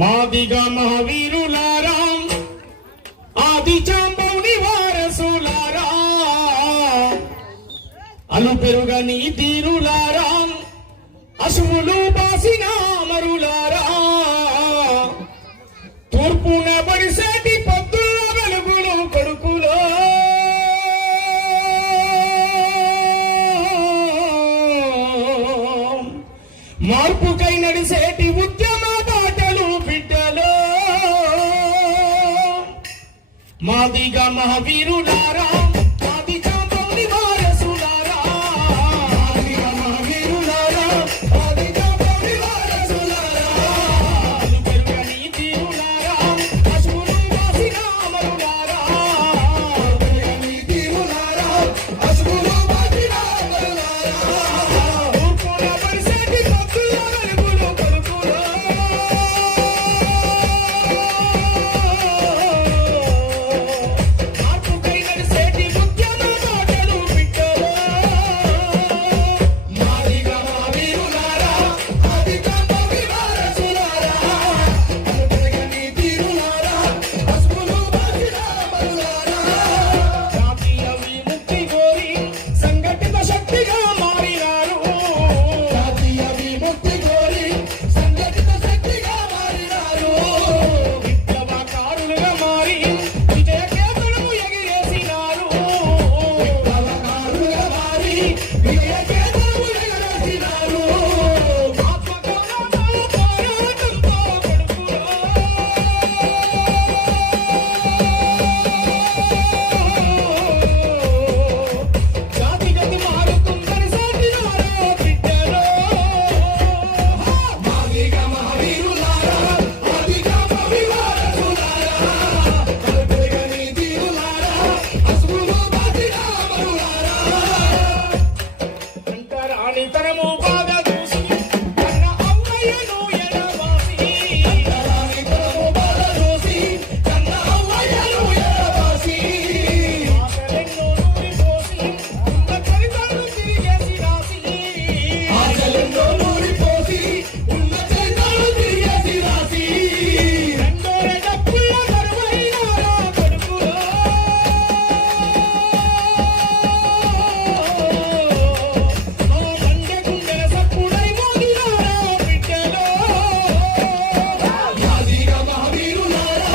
మాదిగా మహావీరులారా, ఆది జాంబవుని వారసులారా, అను పెరుగని తీరులారా, అశువులు బాసిన అమరులారా, తూర్పున బడిసేటి పొద్దుల వెలుగులు కొడుకులో, మార్పుకై నడిసేటి ఉద్యమ బాటలు బిడ్డలో, మాదిగా మహావీరులారా, ఆది జాంబవుని వారసులారా, మాదిగా మహావీరులారా, ఆది జాంబవుని వారసులారా, అను పెరుగని తీరులారా, అశువులు బాసిన అమరులారా, పెరుగని తీరులారా, అశువులు బాసిన అమరులారా, తూర్పున బడిసేటి పొద్దుల వెలుగులు కొడుకులో, మార్పుకై నడిసేటి ఉద్యమ బాటలు బిడ్డలో, మాదిగా మహావీరులారా, ఆది జాంబవుని వారసులారా, అను పెరుగని తీరులారా, అశువులు బాసిన అమరులారా, జాతీయ విముక్తి కోరి సంఘటిత శక్తిగా మారినారు, జాతీయ విముక్తి కోరి సంఘటిత శక్తిగా మారినారు, విప్లవకారులుగా మారి విజయ కేతనము ఎగిరేసినారు, విప్లవకారులుగా మారి విజయ కేతనము ఎగిరేసినారు, ఆత్మగౌరవ పోరాటంతో కొడుకులో, జాతిగతి మారుతుందని సాటినారో బిడ్డలో, మాదిగా మహావీరులారా, ఆది జాంబవుని వారసులారా, అను పెరుగని తీరులారా, అశువులు బాసిన అమరులారా, అంటరానితనము బాధ చూసి కన్న అవ్వయ్యను ఎడబాసి, అంటరానితనము బాధ చూసి కన్న అవ్వయ్యను ఎడబాసి, ఆశలెన్నో నూరిపోసి ఉన్న చరిత్రను తిరిగేసి రాసి, ఆశలెన్నో నూరిపోసి ఉన్న చరిత్రను తిరిగేసి రాసి, రెండోర డప్పుల కరువైనారా కొడుకులో, బండె గుండెల సప్పుడై మోగినారా బిడ్డలో, మాదిగా మహావీరులారా,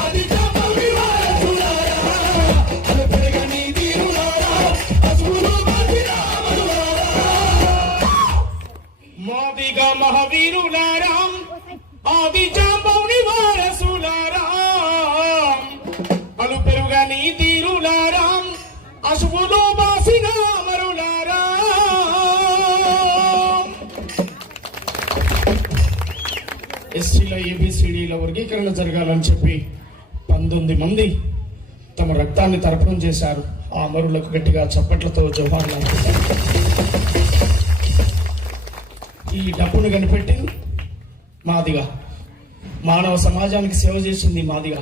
ఆది జాంబవుని వారసులారా, అను పెరుగని తీరులారా, అశువులు బాసిన అమరులారా, మాదిగా మహావీరులారా, ఆది జాంబవుని వారసులారా, అను పెరుగని తీరులారా, అశువులు బాసిన అమరులారా. ఎస్సీల ఏబిసిడీల వర్గీకరణ జరగాలని చెప్పి 19 మంది తమ రక్తాన్ని తర్పణం చేశారు. ఆ అమరులకు గట్టిగా చప్పట్లతో జోహార్లు అంటున్నారు. ఈ డప్పును కనిపెట్టింది మాదిగా, మానవ సమాజానికి సేవ చేసింది మాదిగా,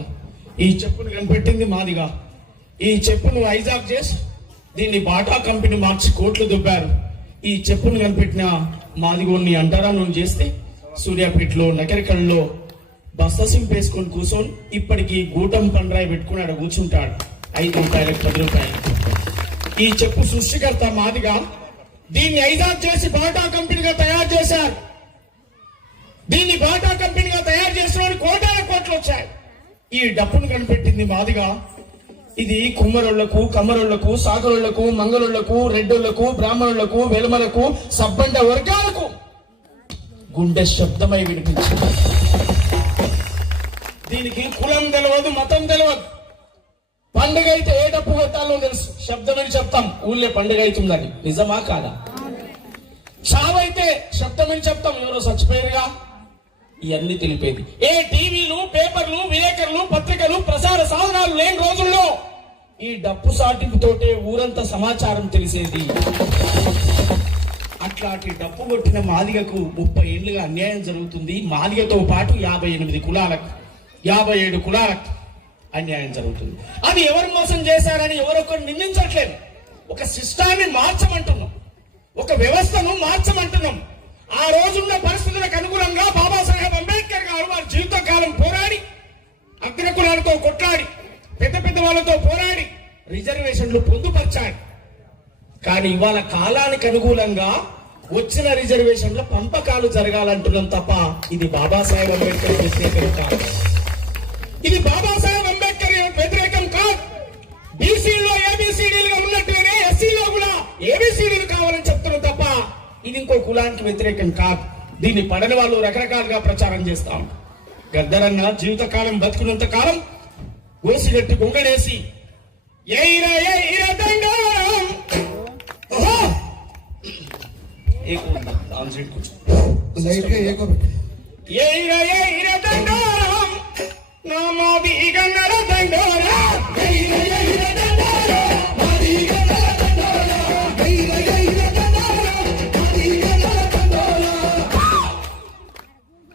ఈ చెప్పును కనిపెట్టింది మాదిగా, ఈ చెప్పును హైజాక్ చేసి దీన్ని బాటా కంపెనీ మార్చి కోట్లు దుబ్బారు. ఈ చెప్పును కనిపెట్టిన మాదిగోన్ని అంటారాను చేస్తే సూర్యాపేటలో నకరికల్లో బస్తా సింపేసుకొని కూర్చొని ఇప్పటికీ గూటం పండ్రాయి పెట్టుకుని కూర్చుంటాడు. 5 రూపాయలకు 10 రూపాయలు. ఈ చెప్పు సృష్టికర్త మాదిగా, దీన్ని హైజాక్ చేసి బాటా కంపెనీగా తయారు చేశారు. దీన్ని బాటా కంపెనీగా తయారు చేసిన కోటాల కోట్లు వచ్చాయి. ఈ డప్పును కనిపెట్టింది మాదిగా. ఇది కుమ్మరోళ్లకు, కమ్మరోళ్లకు, సాగరోళ్లకు, మంగళోళ్లకు, రెడ్డోళ్లకు, బ్రాహ్మణులకు, వెలుమలకు, సబ్బండ వర్గాలకు గుండె శబ్దమై వినిపించింది. దీనికి కులం తెలియదు, మతం తెలియదు. పండుగ అయితే ఏ డప్పు కొట్టాలో తెలుసు, శబ్దమని చెప్తాం. ఊళ్ళో పండుగ అవుతుందని నిజమా కాదా? చావైతే శబ్దమని చెప్తాం, ఎవరో చచ్చిపోయారుగా. ఇవన్నీ తెలిపేది ఏ టీవీలు, పేపర్లు, విలేకరులు, పత్రికలు, ప్రసార సాధనాలు లేని రోజుల్లో ఈ డప్పు సాటింపుతోటే ఊరంతా సమాచారం తెలిసేది. అట్లాంటి డప్పు కొట్టిన మాదిగకు 30 ఏళ్లుగా అన్యాయం జరుగుతుంది. మాదిగతో పాటు 58 కులాలకు, 57 కులాలకు అన్యాయం జరుగుతుంది. అది ఎవరు మోసం చేశారని ఎవరొకరు నిందించట్లేదు. ఒక సిస్టాన్ని మార్చమంటున్నాం, ఒక వ్యవస్థను మార్చమంటున్నాం. ఆ రోజున్న పరిస్థితులకు అనుగుణంగా బాబాసాహెబ్ అంబేద్కర్ గారు వారి జీవిత ఉద్యమాలతో పోరాడి రిజర్వేషన్లు పొందుపరిచాడు. కానీ ఇవాళ కాలానికి అనుకూలంగా వచ్చిన రిజర్వేషన్ల పంపకాలు జరగాలంటున్నాం తప్ప ఇది బాబాసాహెబ్ అంబేద్కర్ వ్యతిరేకం కాదు. ఇది బాబాసాహెబ్ అంబేద్కర్ వ్యతిరేకం కాదు. బీసీలో ఏబిసిడీలుగా ఉన్నట్టుగానే ఎస్సీలో కూడా ఏబిసిడీలు కావాలని చెప్తున్నాం తప్ప ఇది ఇంకో కులానికి వ్యతిరేకం కాదు. దీన్ని పడని వాళ్ళు రకరకాలుగా ప్రచారం చేస్తా ఉంటారు. గద్దరన్న జీవితకాలం బతుకున్నంత కాలం ఓసిగట్టి గుంగడేసి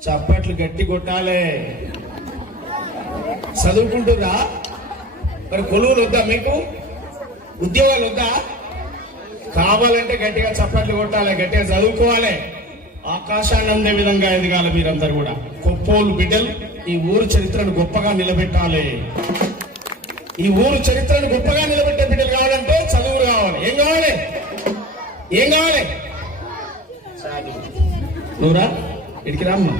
చప్పట్లు గట్టి కొట్టాలే. చదువుకుంటురా మరి కొలువులు వద్దా మీకు? ఉద్యోగాలు వద్దా? కావాలంటే గట్టిగా చప్పట్లు కొట్టాలి, గట్టిగా చదువుకోవాలి, ఆకాశాన్ని అందే విధంగా ఎదగాలి. మీరందరూ కూడా కొప్పోలు బిడ్డలు ఈ ఊరు చరిత్రను గొప్పగా నిలబెట్టాలి. ఈ ఊరు చరిత్రను గొప్పగా నిలబెట్టే బిడ్డలు కావాలంటే చదువులు కావాలి. ఏం కావాలి? ఏం కావాలి? నువ్వురా ఇడికి రామ్మా.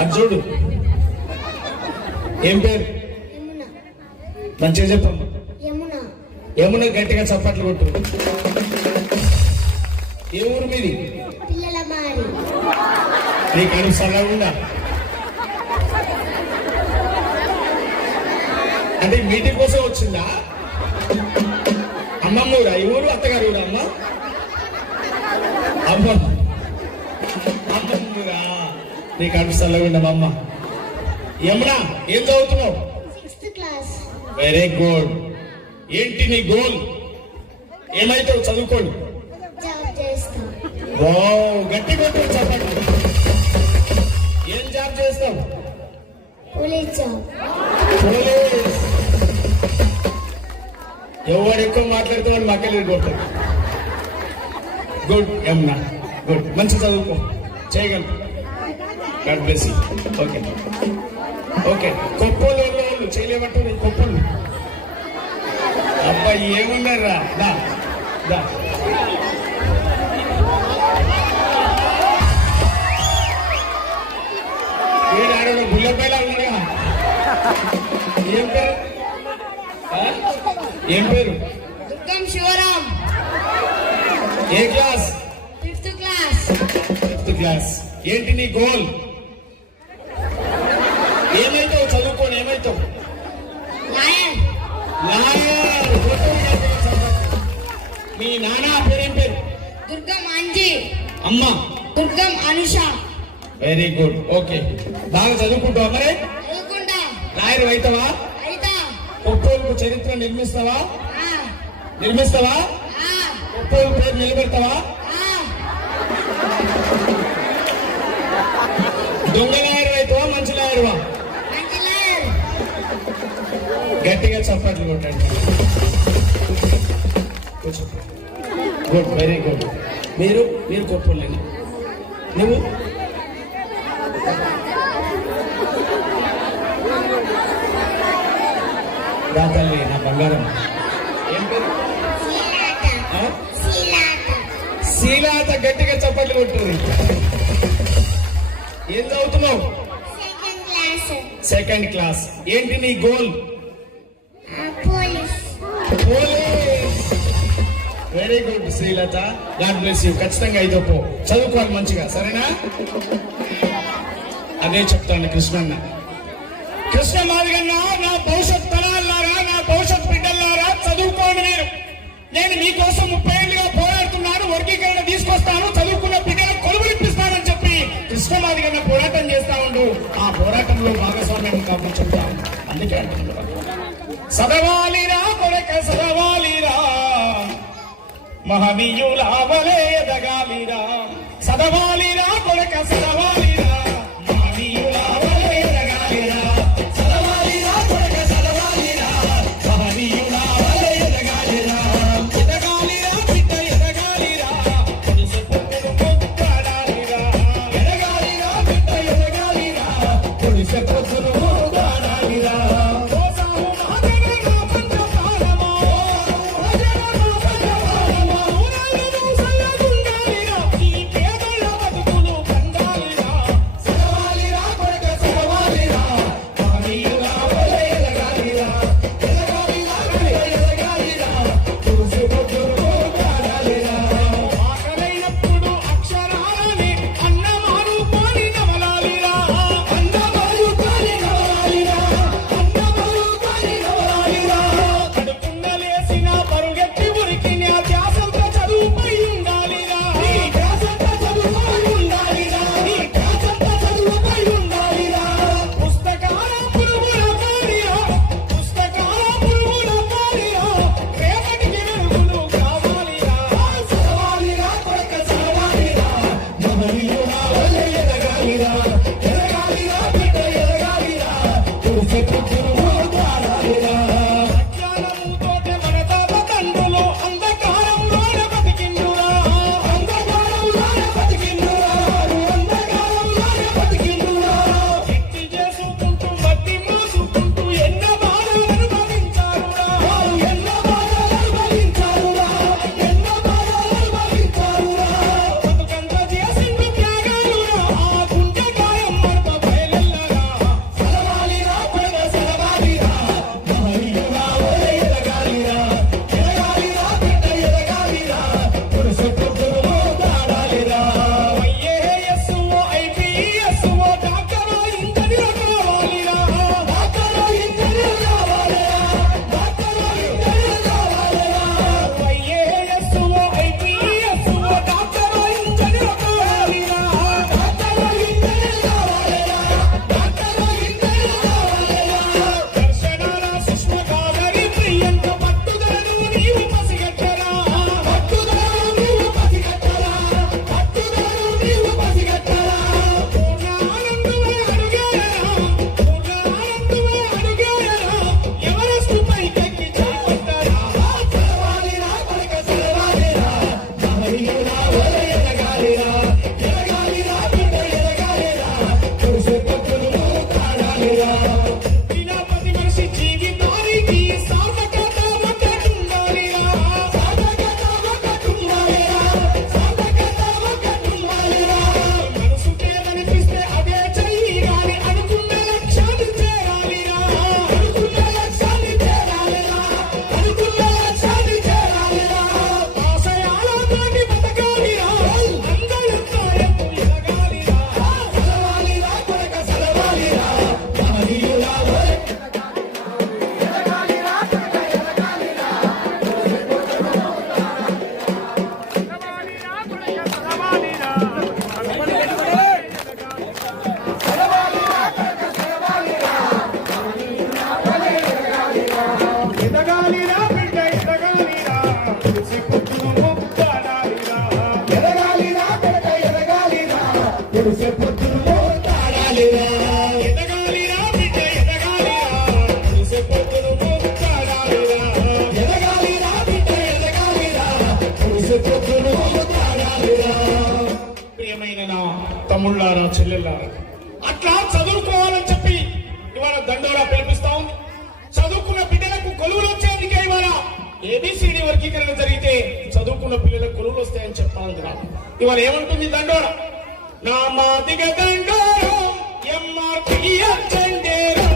అది చూడు, ఏం పేరు? మంచిగా చెప్పమ్మా. యమున. గట్టిగా చప్పట్లు కొట్టు. ఏ ఊరు మీది? నీకు అను సరగా అంటే మీటింగ్ కోసం వచ్చిందా? అమ్మమ్మ ఊరా ఈ ఊరు? అత్తగారు ఊరా? అమ్మమ్మూరా. నీకు అను సరగా ఉండమమ్మ. యమున ఏం చదువుతున్నావు? Very good. ఏంటి నీ గోల్? ఏమైతావు చదువుకోండి? గట్టి కొట్టు చెప్పండి. ఏం జాబ్ చేస్తావు? పోలీస్. ఎవరు ఎక్కువ మాట్లాడితే వాడు మక్కలు కొడతాడు. Good Yamuna, good. మంచి చదువుకో, చేయగలరు. God bless you. Okay okay. Koppolu వాళ్ళు చేయలేమంటారు. కొప్పులు అబ్బాయి ఏమున్నారా? దా దా. బుల్లపైలా ఉన్నాడా? ఏం పేరు? ఏం పేరు? దుర్గం శివరాం. ఏ class? 5th class. 5th class. ఏంటి నీ గోల్? ఏమైతావు చదువుకోని? ఏమైతావు? లాయర్. లాయర్. మీ నాన్న పేరేం పేరు? దుర్గం అంజి. అమ్మ? Durgam Anusha. Very good. Okay. బాగా చదువుకుంటావా? మరి చదువుకుంటా. లాయర్ అవుతావా? అయితా. ఒక్కోళ్ళకు చరిత్ర నిర్మిస్తావా? నిర్మిస్తావా? ఒక్కోళ్ళ పేరు నిలబెడతావా? దొంగ లాయర్ అవుతావా? మంచి లాయర్వా? గట్టిగా చప్పట్లు కొట్టండి. Good, very good. మీరు కొట్టుకోలేండి. నువ్వు తల్లి నా బంగారం. ఏం పేరు? శీలాత. గట్టిగా చప్పట్లు కొట్టుంది. ఏం చదువుతున్నావు? Second class. ఏంటి నీ goal? Police. Very good Srilatha. God bless you. ఖచ్చితంగా అయితే పో, చదువుకోవాలి మంచిగా, సరేనా? అదే చెప్తాను కృష్ణన్న. కృష్ణ మాదిగన్నా, నా భవిష్యత్ తరాలారా, నా భవిష్యత్ బిడ్డలారా, చదువుకోండి మీరు. నేను మీకోసం 30 ఏళ్ళుగా పోరాడుతున్నాను. వర్గీకరణ తీసుకొస్తాను, చదువుకున్న బిడ్డలకు కొలువులిప్పిస్తానని చెప్పి కృష్ణ మాదిగన్న పోరాటం చేస్తా ఉండు. ఆ పోరాటంలో భాగస్వామ్యం కాబట్టి చెప్తాను. అందుకే అంటున్నాను, సదవాలిరా కొడక సదవాలిరా, మహనీయులావలే ఎదగాలిరా. సదవాలిరా కొడక సదవాలిరా, మహనీయులావలే ఎదగాలిరా. సదవాలిరా కొడక సదవాలిరా, మహనీయులావలే ఎదగాలిరా. ఎదగాలిరా బిడ్డ ఎదగాలిరా, కొలుసు పొక్కులు పొక్కాడాలిరా. ఎదగాలిరా బిడ్డ ఎదగాలిరా, కొలుసు పొక్కులు పొడిసే పొద్దులు తాడాలిరా ఎదగాలిరా బిడ్డ ఎదగాలిరా పొడిసే పొద్దులు తాడాలిరా ఎదగాలిరా బిడ్డ ఎదగాలిరా పొడిసే పొద్దులు తాడాలిరా. ప్రియమైన నా తమ్ముళ్ళారా చెల్లెళ్ళారా, అట్లా చదువుకోవాలని చెప్పి ఇవాళ దండోరా పిలిపిస్తా ఉంది. చదువుకున్న బిడ్డలకు కొలువులు వచ్చేందుకే ఇవాళ ఏబిసిడి వర్గీకరణ జరిగితే చదువుకున్న పిల్లలకు కొలువులు వస్తాయని చెప్తాను కదా. ఇవాళ ఏమంటుంది దండోరా? నా మాదిగ దండోరా ఎంఆర్పిఎస్ జెండేరా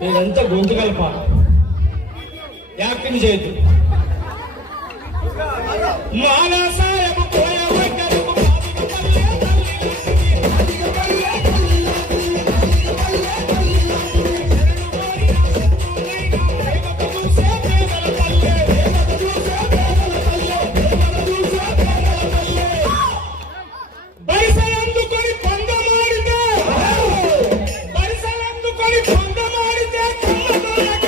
మీరంతా గొంతు కలపాలి, యాక్టింగ్ చేయొద్దు. మానసాయము పోయవద్దరుము బరిసలందుకొని పొందమాడితే కమ్మతోనక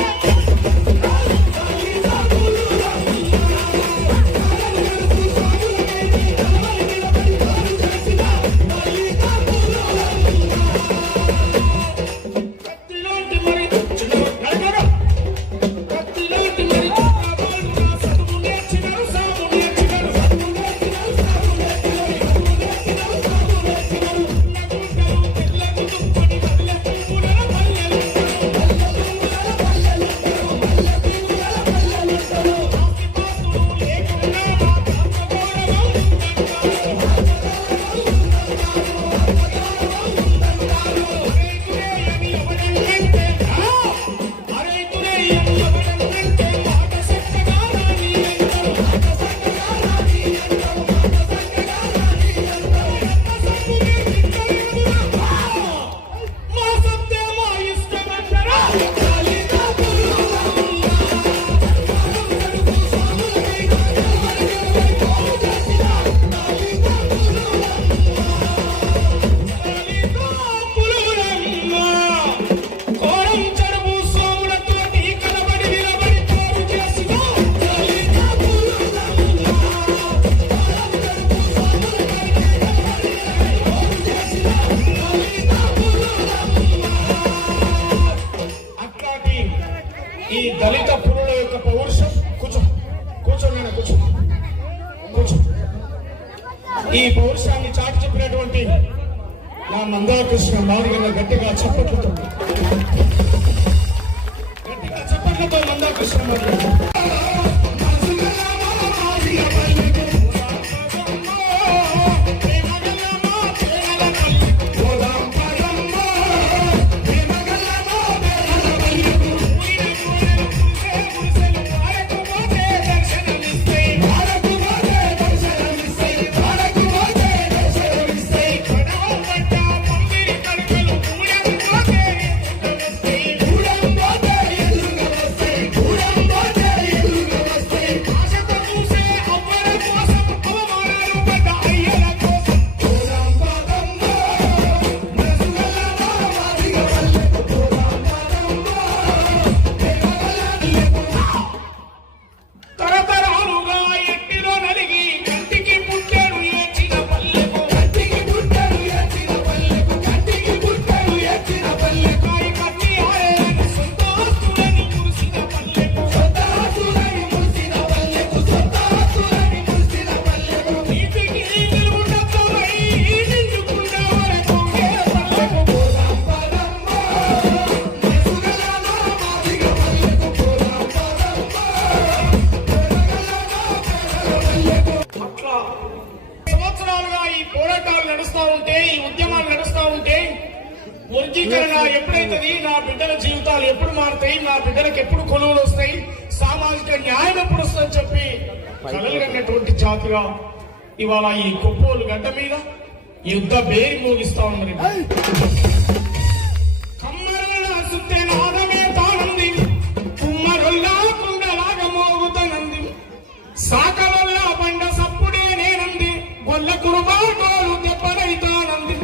ఈ పౌరుషాన్ని చాటి చెప్పినటువంటి నా మందాకృష్ణ మాదిగన్న గట్టిగా చప్పట్లతో మందాకృష్ణ మాదిగ వర్గీకరణ ఎప్పుడైతుంది, నా బిడ్డల జీవితాలు ఎప్పుడు మారుతాయి, నా బిడ్డలకు ఎప్పుడు కొలువులు వస్తాయి, సామాజిక న్యాయం ఎప్పుడు వస్తుందని చెప్పి కలలు కన్నటువంటి జాతిగా ఇవాళ ఈ కొప్పోలు గడ్డ మీద యుద్ధ బేరి మోగిస్తా ఉన్నది. కమ్మరల సుత్తే నాదమే తానంది, కుమ్మరుల్లా కుండలాగా మోగుతనంది, సాకవల్ల బండ సప్పుడే నేనంది, గొల్ల కురుబాటోలు దెబ్బనైతానంది,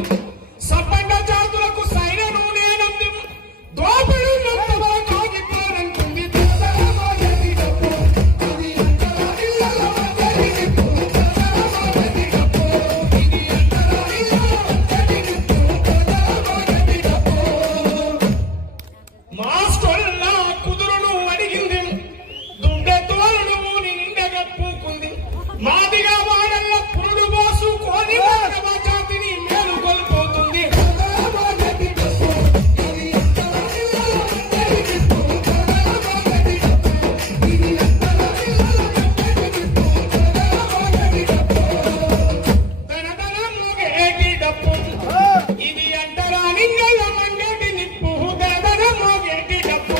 సబ్బండ జాతులకు సైరను నేనంది, దోపిడు నొక్కవల కాగితానంటుంది. మాస్టర్లా కుదురును అడిగింది, దుండె తోలును నిండగా పూకుంది, మాదిగా వాడల్ల పురుడు పోసుకొని జాతిని మేలు కోల్పోతుంది. ఇది అంటరా నింగల మంగటి నిప్పు, దడదడ మోగేటి డప్పు.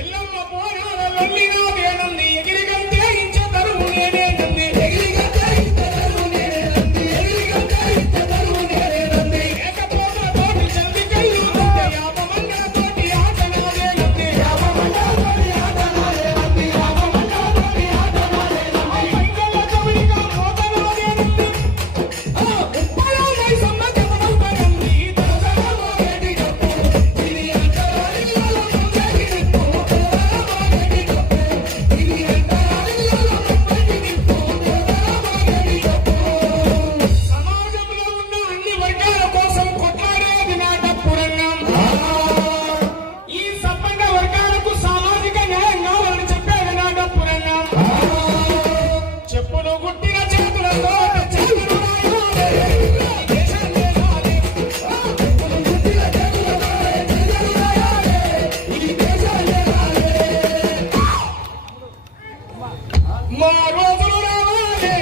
ఎల్లమ్మ పోరాల లొల్లినా వేనంది, ఎగిరిగంతే ఇంచ తరువు నేనేనంది, ఏకపోతతోటి చంది కయ్యుందంటే, యాపమంగళతోటి ఆట నాదేనంది, పైకల్ల కవిగా మోత నాదేనంది, ఉప్పలమై సమ్మతమనౌతనంది, దడదడ మోగేటి డప్పు. ఇది అంటరా నిల్లల మంగటి నిప్పు, దడదడ మోగేటి డప్పు. ఇది అంటరా నిల్లల మంగటి నిప్పు, దడదడ మోగేటి డప్పు. సమాజంలో ఉన్న అన్ని వర్గాల కోసం కొట్లాడేది నా డప్పు రంగం. ఈ సబ్బండ వర్గాలకు సామాజిక న్యాయం కావాలని చెప్పేది నా డప్పు రంగం. చెప్పులు గుట్టిన చేతులతో చేతులు రాయాలి, ఈ దేశాన్ని ఏలాలి. చెప్పులు గుట్టిన చేతులతో చేతులు రాయాలి, ఈ దేశాన్ని ఏలాలి. మా రోజులు రావాలి,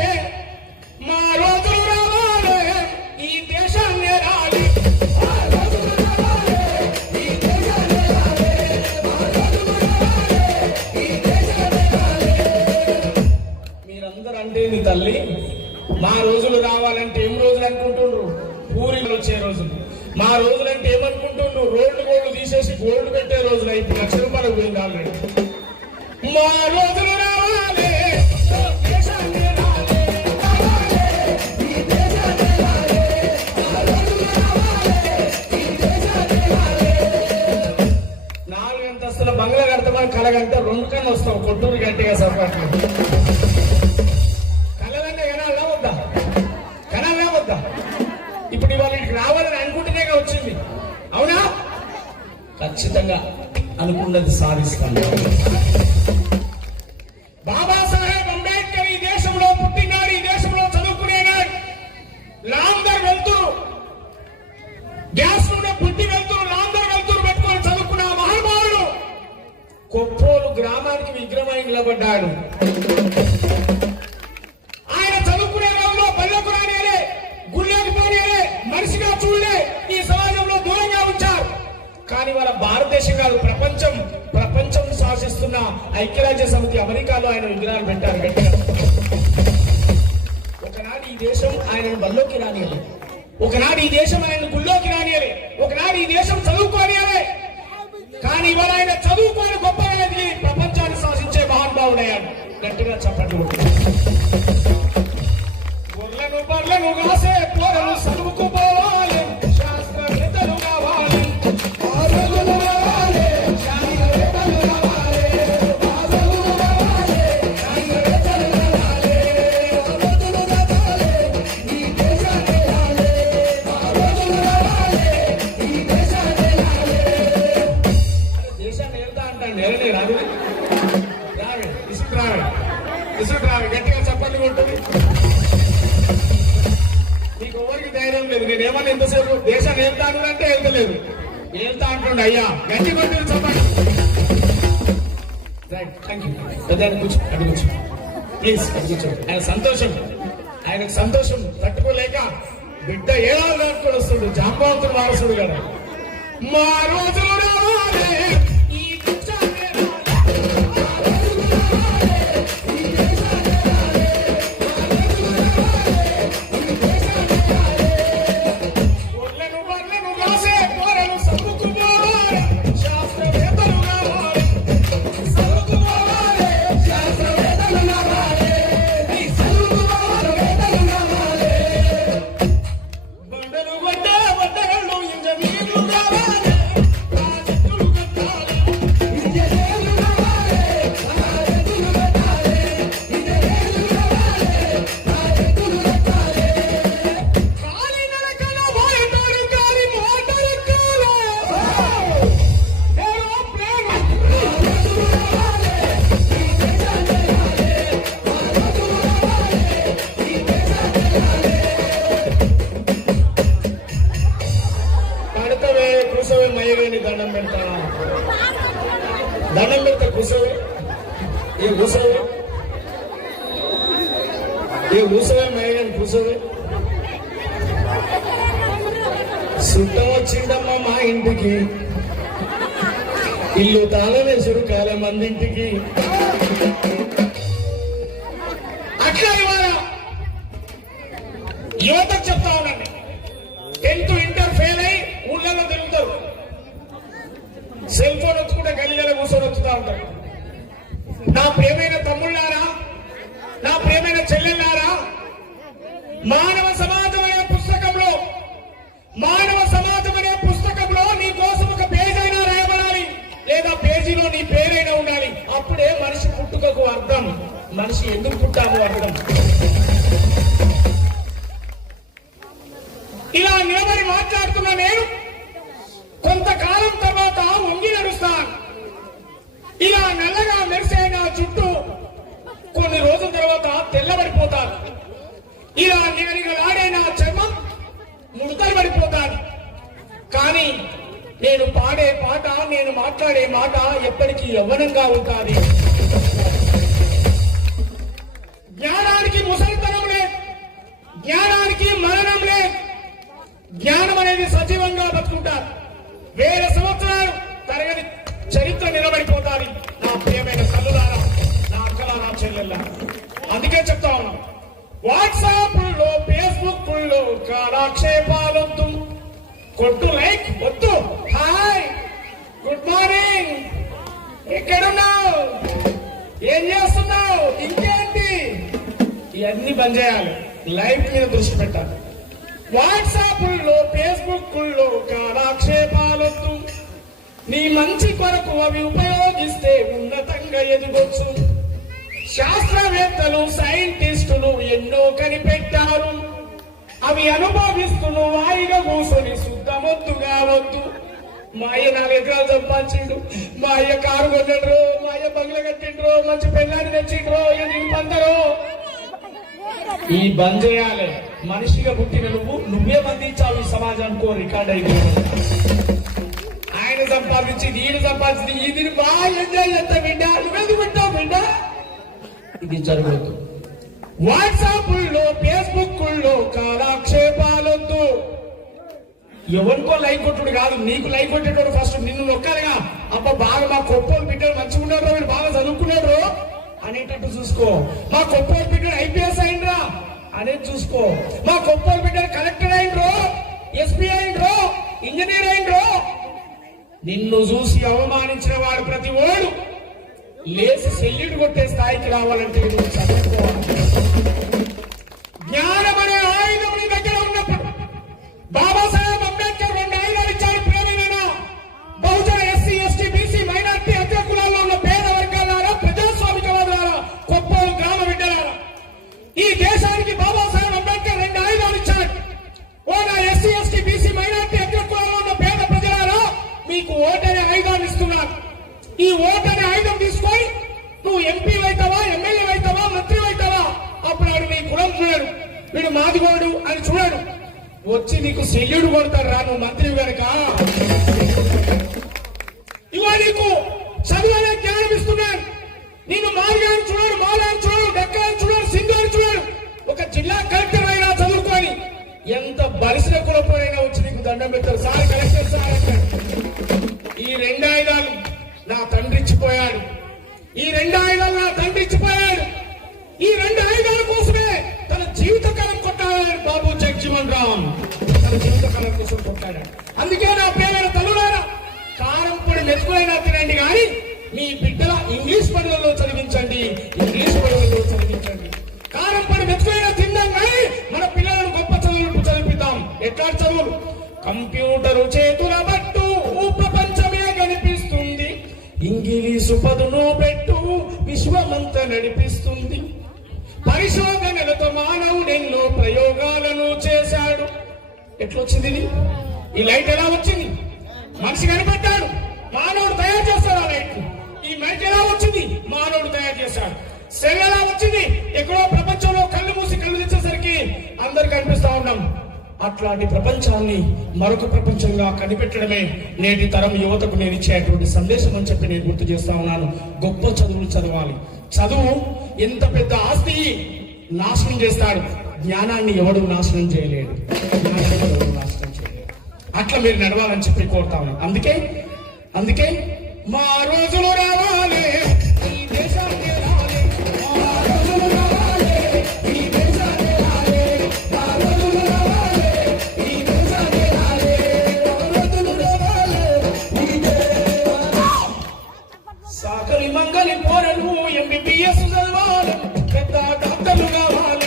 మా రోజులు రావాలి, ఈ దేశాన్ని ఏలాలి. మా రోజులు రావాలి, ఈ దేశాన్ని ఏలాలి. మా రోజులు రావాలి, ఈ దేశాన్ని ఏలాలి. మీరందరూ అంటే నీ తల్లి, మా రోజులు రావాలంటే ఏం రోజులు అనుకుంటుండ్రు? పూరీలు వచ్చే రోజులు. మా రోజులంటే ఏమనుకుంటుండ్రు? రోడ్లు గోల్డ్ తీసేసి గోల్డ్ పెట్టే రోజులు. 5 లక్షల రూపాయలు పోయింది ఆల్రెడీ. మా రోజులు రావాలి, దేశాన్ని ఏలాలి. రావాలి, ఈ దేశాన్ని ఏలాలి. మా రోజులు రావాలి, ఈ దేశాన్ని ఏలాలి. 4 అంతస్తుల బంగ్లా కడతామని కలగంటే 2 కన్నా వస్తావు కొట్టూరు గట్టిగా సపాట్లు. కలలనే ఖచ్చితంగా అనుకున్నది సాధిస్తాను. బాబాసాహెబ్ అంబేద్కర్ ఈ దేశంలో పుట్టినాడు, ఈ దేశంలో చదువుకునేనాడు. లాందర్ వెళ్తురు గ్యాస్ నుండి పుట్టి వెళ్తురు, లాందర్ వెళ్తురు పెట్టుకొని చదువుకున్న మహానుభావుడు కొప్పోలు గ్రామానికి విగ్రహమై నిలబడ్డాడు. ఆయన చదువుకునే రోజులో పల్లెకు రానియలే, గుళ్ళకి పోనీయలే, మనిషిగా చూడలే, ఈ సమాజంలో దూరంగా ఉంచారు. కానీ వాళ్ళ భారతదేశం కాదు, ప్రపంచం శాసిస్తున్న ఐక్యరాజ్య సమితి అమెరికాలో ఆయన విగ్రహాలు పెట్టారు గట్టిగా. ఒకనాడు ఈ దేశం ఆయనను బల్లోకి రానియలే, ఒకనాడు ఈ దేశం ఆయన గుళ్ళోకి రానియలే, ఒకనాడు ఈ దేశం చదువుకోనియలే. కానీ ఇవాళ ఆయన చదువుకోని గొప్పగా ఎదిగి ప్రపంచాన్ని శాసించే మహానుభావుడయ్యాడు. గట్టిగా చెప్పండి. గొర్రెను బర్రెను కాసే పోరలు చదువుకు పోవాలి, శాస్త్రవేత్తలు కావాలి. గట్టిగా చెప్పండి ఉంటుంది. మీకు ఎవరికి ధైర్యం లేదు. నేనేమన్నా ఎంతసేపు దేశాన్ని వెళ్తాను అంటే వెళ్తలేదు, వెళ్తా అంటుండే. అయ్యా గట్టి కొట్టి చెప్పండి. Right, thank you. పెద్ద కూర్చో, అటు కూర్చో ప్లీజ్, అటు కూర్చో. ఆయనకు సంతోషం తట్టుకోలేక బిడ్డ ఏడాది దాటుకొని వస్తుండు, జాంబవంతుడు వారసుడు కదా. మా రోజులు రావాలి, ఈ దేశాన్ని దండం పెడతా కూర్చోవే. ఏ కూర్చోవే, ఏ కూర్చోవే మేఘని కూర్చోవే. సుట్టం వచ్చిందమ్మా మా ఇంటికి, ఇల్లు తాళమేసుడు కాలే మందింటికి. అట్లా ఇవాళ యువతకు చెప్తా ఉండండి. 10th ఇంటర్ ఫెయిల్ అయి ఊళ్ళలో తిరుగుతారు, సెల్ ఫోన్ వచ్చుకుంటే గల్లీలో కూర్చొని వచ్చుతా ఉంటారు. నా ప్రియమైన తమ్ముళ్ళారా, నా ప్రియమైన చెల్లెళ్ళారా, మానవ సమాజం అనే పుస్తకంలో నీ కోసం ఒక పేజ్ అయినా రాయబడాలి, లేదా పేజీలో నీ పేరైనా ఉండాలి. అప్పుడే మనిషి పుట్టుకకు అర్థం, మనిషి ఎందుకు పుట్టాము అర్థం. ఇలా నిలబడి మాట్లాడుతున్నా నేను కొంతకాలం తర్వాత వంగి నడుస్తాను. ఇలా నల్లగా మెరిసే నా చుట్టూ కొన్ని రోజుల తర్వాత తెల్లబడిపోతాను. ఇలా నిగనిగలాడే నా చర్మం ముడతలు పడిపోతాను. కానీ నేను పాడే పాట, నేను మాట్లాడే మాట ఎప్పటికీ యవ్వనంగా ఉంటుంది. జ్ఞానానికి ముసలితనం లేదు, జ్ఞానానికి మరణం లేదు. జ్ఞానం అనేది సజీవంగా బతుకుంటారు. వేల సంవత్సరాలు తరగని చరిత్ర నిలబడిపోతారు. నా ప్రియమైన తల్లులారా, నా అక్కలారా, చెల్లెల్లా, అందుకే చెప్తా ఉన్నాం. వాట్సాప్ లో, ఫేస్బుక్ లో కాలక్షేపాలొద్దు, కొట్టు లైక్ వద్దు, హాయ్ గుడ్ మార్నింగ్, ఎక్కడున్నావు, ఏం చేస్తున్నావు, ఇంకేంటి, ఇవన్నీ బంద్ చేయాలి. లైఫ్ మీద దృష్టి పెట్టాలి. వాట్సాప్ లో, ఫేస్బుక్ లో కాలక్షేపాలొద్దు, నీ మంచి కొరకు అవి ఉపయోగిస్తే ఉన్నతంగా ఎదగొచ్చు. శాస్త్రవేత్తలు, సైంటిస్టులు ఎన్నో కనిపెట్టారు, అవి అనుభవిస్తూ వాయిగా కూర్చొని శుద్ధమొద్దు కావద్దు. మా అయ్య 4 ఎకరాలు సంపాదించిండు, మా అయ్య కారు కొన్నాడు, మా అయ్య బంగ్లా కట్టిండ్రు, మంచి పెళ్ళాన్ని తెచ్చిండ్రు, ఇక నేను పందరు. ఈ బంద్ చేయాలి. మనిషిగా పుట్టిన నువ్వే బంధించావు ఈ సమాజానికి. రికార్డ్ అయిపోయింది. ఆయన సంపాదించి నేను సంపాదించి ఇది బాగా ఎంజాయ్ చేస్తా బిడ్డ, నువ్వేది పెట్టావు బిడ్డ. ఇది జరగదు. వాట్సాప్లో ఫేస్బుక్లో కాలాక్షేపాలొద్దు. ఎవరికో లైక్ కొట్టుడు కాదు, నీకు లైక్ కొట్టేటోడు ఫస్ట్ నిన్ను నొక్కాలిగా. అబ్బా బాగా మా కొప్పలు బిడ్డలు మంచిగా ఉన్నాడు, వీడు బాగా చదువుకున్నాడు అనేటట్టు చూసుకో. మా కొప్పలు బిడ్డలు ఐపీఎస్ అయిండ్రా అనేది చూసుకో. మా కొప్పలు బిడ్డలు కలెక్టర్ అయిండ్రో, ఎస్పీ అయిండ్రో, ఇంజనీర్ అయిండ్రో. నిన్ను చూసి అవమానించిన వాడు ప్రతి ఓడు లేచి సెల్యూట్ కొట్టే స్థాయికి రావాలంటే నువ్వు చదువుకోవాలి. జ్ఞానం అనే ఆయుధం నీ దగ్గర ఉన్నప్పుడు బాబాసాహెబ్ అంబేద్కర్ 2 ఆయుధాలు ఇచ్చారు. ప్రేమైన బహుజన ఎస్సీ ఎస్టీ బీసీ మైనార్టీ అగ్ర కులాల్లో ఉన్న పేద వర్గాల ప్రజాస్వామికవాదుల కొప్పలు గ్రామ బిడ్డలారా, ఈ దేశానికి బాబాసాహెబ్ అంబేద్కర్ 2 ఆయుధాలు ఇచ్చాడు. ఓ నా ఎస్సీ ఎస్టీ బీసీ మైనార్టీ అగ్ర కులాల్లో ఉన్న పేద ప్రజలారా, మీకు ఓటనే ఆయుధాన్ని ఇస్తున్నారు. ఈ ఓటనే ఆయుధం తీసుకొని నువ్వు ఎంపీ అవుతావా, ఎమ్మెల్యే అవుతావా, మంత్రి అవుతావా. అప్పుడు వాడు నీ కులం చూడడు, వీడు మాదిగోడు అని చూడడు, వచ్చి నీకు సెల్యూడు కొడతాడు రా నువ్వు మంత్రి కనుక. ఇవా నీకు చదువునే జ్ఞానం ఇస్తున్నాను. నేను మాదిగాని చూడడు, మాలాని చూడడు, డెక్కని చూడడు, సింధుని చూడడు. ఒక జిల్లా కలెక్టర్ అయినా చదువుకొని ఎంత బలిసిన కులపోయినా వచ్చి నీకు దండం పెడతారు. సార్ కలెక్టర్ సార్ అంటాడు. ఈ 2 ఆయుధాలు నా తండ్రి ఇచ్చిపోయాడు. ఈ 2 ఆయుధాలు నా తండ్రి ఇచ్చిపోయాడు. ఈ 2 ఆయుధాల కోసమే తన జీవితకాలం కొట్టాడు బాబు జగజ్జీవన్ రామ్. తన జీవితకాలం కోసం కొట్టాడు. అందుకే నా పేరైన తల్లులారా, కారం పొడి మెతుకులైనా తినండి కానీ మీ బిడ్డల ఇంగ్లీష్ పనులలో చదివించండి, ఇంగ్లీష్ పనులలో చదివించండి. కారం పొడి మెతుకులైనా తిందాం కానీ మన పిల్లలను గొప్ప చదువులు చదివిద్దాం. ఎట్లా చదువులు? కంప్యూటరు చేతుల బట్టు ప్రపంచమే కనిపిస్తుంది, ఇంగ్లీషు పదును పెట్టు విశ్వమంతా నడిపిస్తుంది. పరిశోధనలతో మానవుడు ఎన్నో ప్రయోగాలను చేశాడు. ఎట్లొచ్చింది ఇది? ఈ లైట్ ఎలా వచ్చింది? మనిషి కనిపెట్టాడు, మానవుడు తయారు చేస్తాడు ఆ లైట్. ఈ మైక్ ఎలా వచ్చింది? మానవుడు తయారు చేశాడు. సెల్ ఎలా వచ్చింది? ఎక్కడో ప్రపంచంలో కళ్ళు మూసి కళ్ళు తెచ్చేసరికి అందరు కనిపిస్తా ఉన్నాం. అట్లాంటి ప్రపంచాన్ని మరొక ప్రపంచంగా కనిపెట్టడమే నేటి తరం యువతకు నేను ఇచ్చేటువంటి సందేశం అని చెప్పి నేను గుర్తు చేస్తా ఉన్నాను. గొప్ప చదువులు చదవాలి. చదువు ఎంత పెద్ద ఆస్తి నాశనం చేస్తాడు, జ్ఞానాన్ని ఎవడు నాశనం చేయలేడు. అట్లా మీరు నడవాలని చెప్పి కోరుతా ఉన్నాను. అందుకే మా రోజులు రావాలి, ఈ దేశానికి రావాలి. మా రోజులు రావాలి, ఈ దేశానికి రావాలి. మా రోజులు రావాలి, ఈ దేశానికి రావాలి. మా రోజులు రావాలి, ఈ సాకలి మంగలి పోరలు ఎంబీబీఎస్ చదవాలి, పెద్ద డాక్టర్లు కావాలి.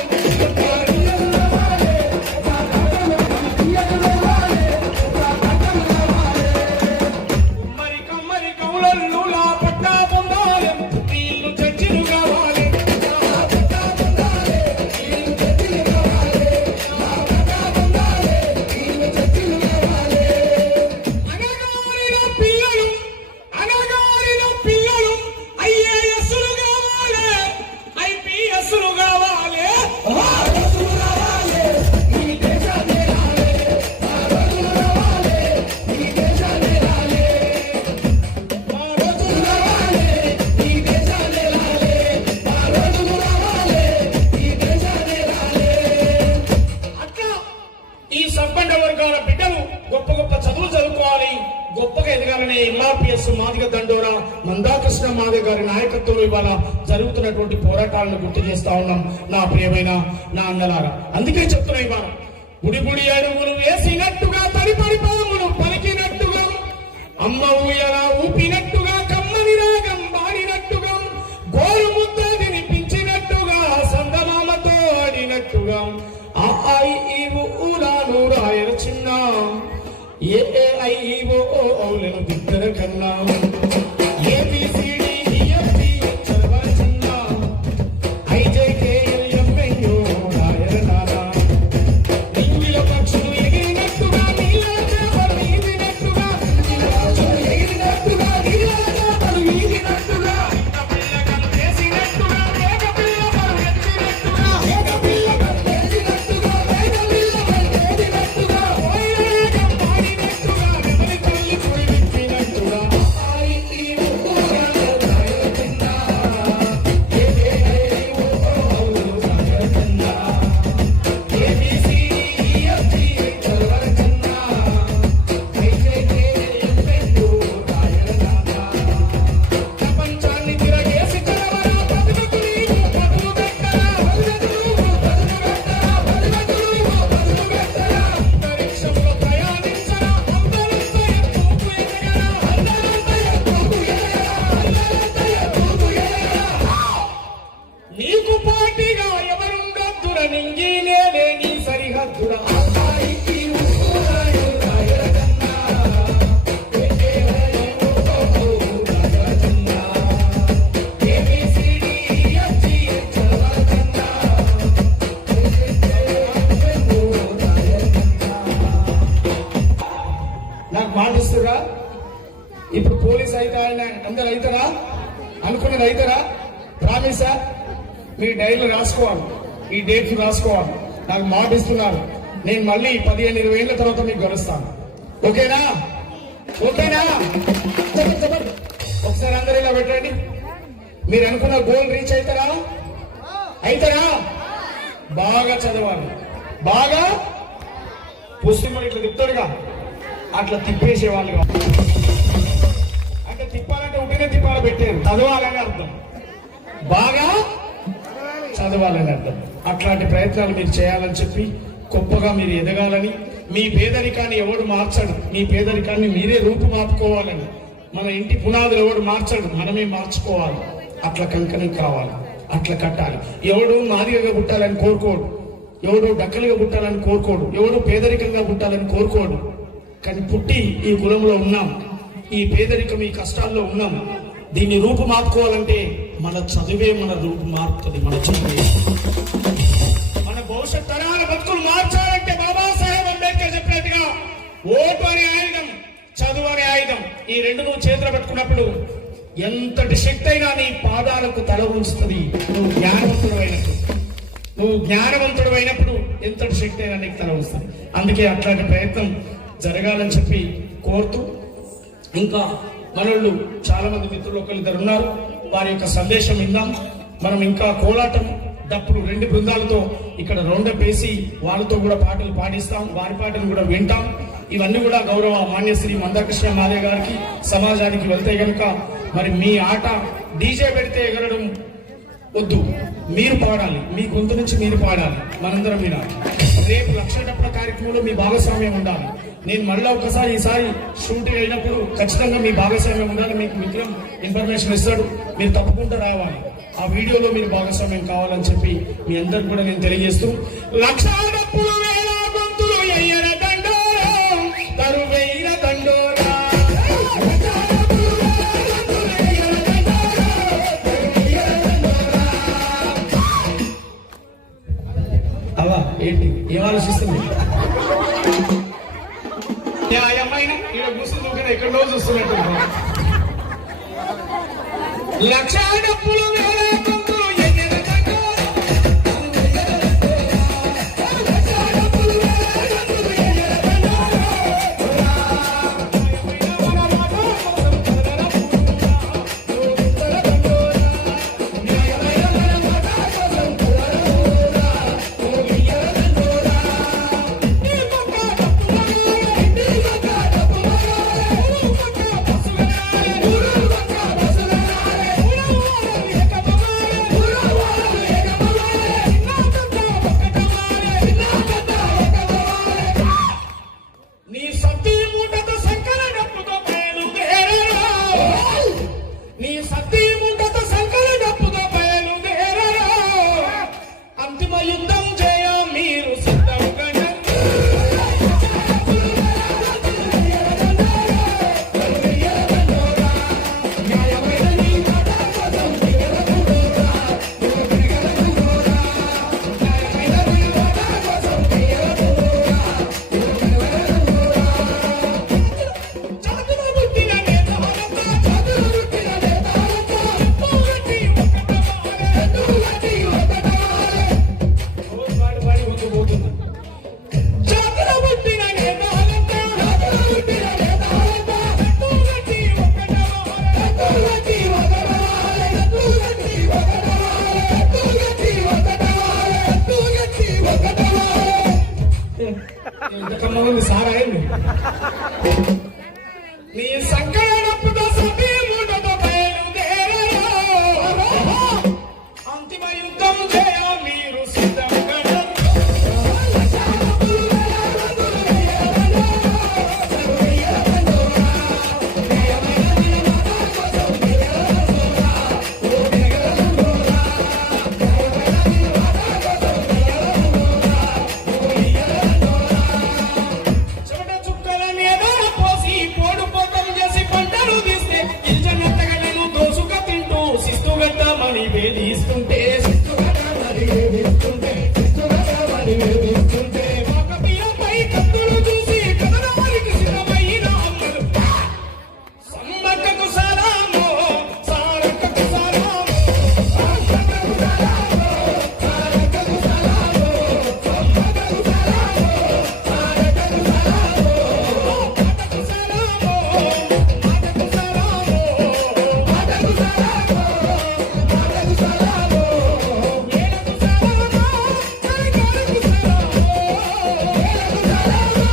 గొప్పగా ఎదగాలని ఎంఆర్పిఎస్ మాదిగ దండోరా మందాకృష్ణ మాదిగ గారి నాయకత్వంలో ఇవాళ జరుగుతున్నటువంటి పోరాటాలను గుర్తు చేస్తా ఉన్నాం నా ప్రియమైన నా అన్నలారా. అందుకే చెప్తున్నా ఇవాళ బుడి బుడి అడుగులు వేసినట్టుగా తడి పరిపాలములు పలికినట్టుగా అమ్మ ఊయల ఊపినట్టుగా కమ్మని రాగం బాడినట్టుగా గోరు ముద్ద వినిపించినట్టుగా సందమామతో ఆడినట్టుగా ఆ ఐ ఈ ఊలాను రాయల చిన్న ఏ ఐ ఓ ఔలను దిద్దర కన్నా ఏబిసిడి ఈఎఫ్జి చదవాలి చిన్న ఐజేకేఎల్ ఎంఎన్ఓ రాయల నానా ఇంగిల పక్షులు ఎగిరినట్టుగా నీళ్ళ చేపలు ఈదినట్టుగా చూడగా చూడ అమ్మాయికి ఉసురాయు రాయరగన్న. నాకు మాటిస్తురా ఇప్పుడు పోలీస్ అయితే ఆయన అందరు అవుతారా అనుకున్నది అవుతారా ప్రామిసా మీ డైరీలో రాసుకోవాలి ఈ డేట్ రాసుకోవాలి నాకు మాటిస్తున్నారు నేను మళ్ళీ 15-20 ఏళ్ళ తర్వాత మీకు గెలుస్తాను ఓకేనా ఓకేనా చెప్పండి చెప్పండి ఒకసారి అందరూ ఇలా పెట్టండి మీరు అనుకున్న గోల్ రీచ్ అవుతారా అవుతారా బాగా చదవాలి బాగా పుస్తకం ఇట్లా తిప్పుతాడుగా అట్లా తిప్పేసేవాళ్ళు అంటే తిప్పాలంటే ఉంటేనే తిప్పాలి పెట్టారు చదవాలని అర్థం బాగా చదవాలని అర్థం అట్లాంటి ప్రయత్నాలు మీరు చేయాలని చెప్పి గొప్పగా మీరు ఎదగాలని మీ పేదరికాన్ని ఎవడు మార్చడు మీ పేదరికాన్ని మీరే రూపుమాపుకోవాలని మన ఇంటి పునాదులు ఎవడు మార్చడు మనమే మార్చుకోవాలి అట్లా కంకణం కావాలి అట్లా కట్టాలి ఎవడు మాదిగగా పుట్టాలని కోరుకోడు ఎవడు డక్కలుగా పుట్టాలని కోరుకోడు ఎవడు పేదరికంగా పుట్టాలని కోరుకోడు కానీ పుట్టి ఈ కులంలో ఉన్నాం ఈ పేదరికం ఈ కష్టాల్లో ఉన్నాం దీన్ని రూపుమాపుకోవాలంటే మన చదువే మన రూపు మార్పుతుంది మన చదువే మన భవిష్యత్ తరాల బతుకులు మార్చాలంటే బాబాసాహెబ్ అంబేద్కర్ చెప్పినట్టుగా ఓటు అనే ఆయుధం చదువు అనే ఆయుధం ఈ రెండు నువ్వు చేతులు పెట్టుకున్నప్పుడు ఎంతటి శక్తి అయినా నీ పాదాలకు తల ఉంచుతుంది నువ్వు జ్ఞానవంతుడు అయినప్పుడు ఎంతటి శక్తి అయినా నీకు తల ఉంచుతుంది అందుకే అట్లాంటి ప్రయత్నం జరగాలని చెప్పి కోరుతూ ఇంకా మనోళ్ళు చాలా మంది మిత్రులు ఒకరిద్దరు ఉన్నారు వారి యొక్క సందేశం విందాం మనం ఇంకా కోలాటం డప్పుడు 2 బృందాలతో ఇక్కడ రౌండప్ వేసి వాళ్ళతో కూడా పాటలు పాడిస్తాం వారి పాటలు కూడా వింటాం ఇవన్నీ కూడా గౌరవ మాన్యశ్రీ మందాకృష్ణ మాదే గారికి సమాజానికి వెళ్తే గనుక మరి మీ ఆట డీజే పెడితే ఎగరడం వద్దు మీరు పాడాలి మీ గొంతు నుంచి మీరు పాడాలి మనందరం వినాలి రేపు లక్షల డప్పుల కార్యక్రమంలో మీ భాగస్వామ్యం ఉండాలి నేను మళ్ళీ ఒకసారి ఈసారి షూటింగ్ అయినప్పుడు ఖచ్చితంగా మీ భాగస్వామ్యం ఉండాలి మీకు విక్రమ్ ఇన్ఫర్మేషన్ ఇస్తాడు మీరు తప్పకుండా రావాలి ఆ వీడియోలో మీరు భాగస్వామ్యం కావాలని చెప్పి మీ అందరికి కూడా నేను తెలియజేస్తూ లక్షల డప్పులు వేల గొంతులు ఎయ్యర దండోరా తరువేర దండోరా అవా ఏంటి ఏం ఆలోచిస్తుంది న్యాయమైన ఈడ కూర్చుని ఎక్కడో చూస్తున్నట్టు లక్ష డప్పులు వేల గొంతులు ఎన్నెల దండోరా సారా నీ సంకలనప్పుతో సభీ మూటతో బయలుదేరరా అంతిమ యుద్ధం చేయ మీరు సిద్ధంగా వేధిస్తుంటే వేధిస్తుంటే వేధిస్తుంటే ఒక పిల్లపై కత్తులు చూసి కథనానికి సిద్ధమైన అమ్మలు సమ్మక్కకు సలాము సారక్కకు సలాము సమ్మక్కకు సలాము సారక్కకు సలాము సమ్మక్కకు సలాము సారక్కకు సలాము మాటకు సలాము మాటకు సలాము మాటకు సలాము మాటకు సలాము ఏలకు సలాము కైకాలకు సలాము ఏలకు సలాము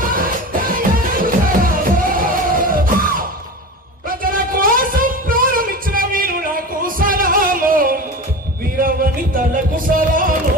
కైకాలకు సలాము ప్రజల కోసం ప్రారంభించిన వీరులకు సలాము వీరవనితలకు సలాము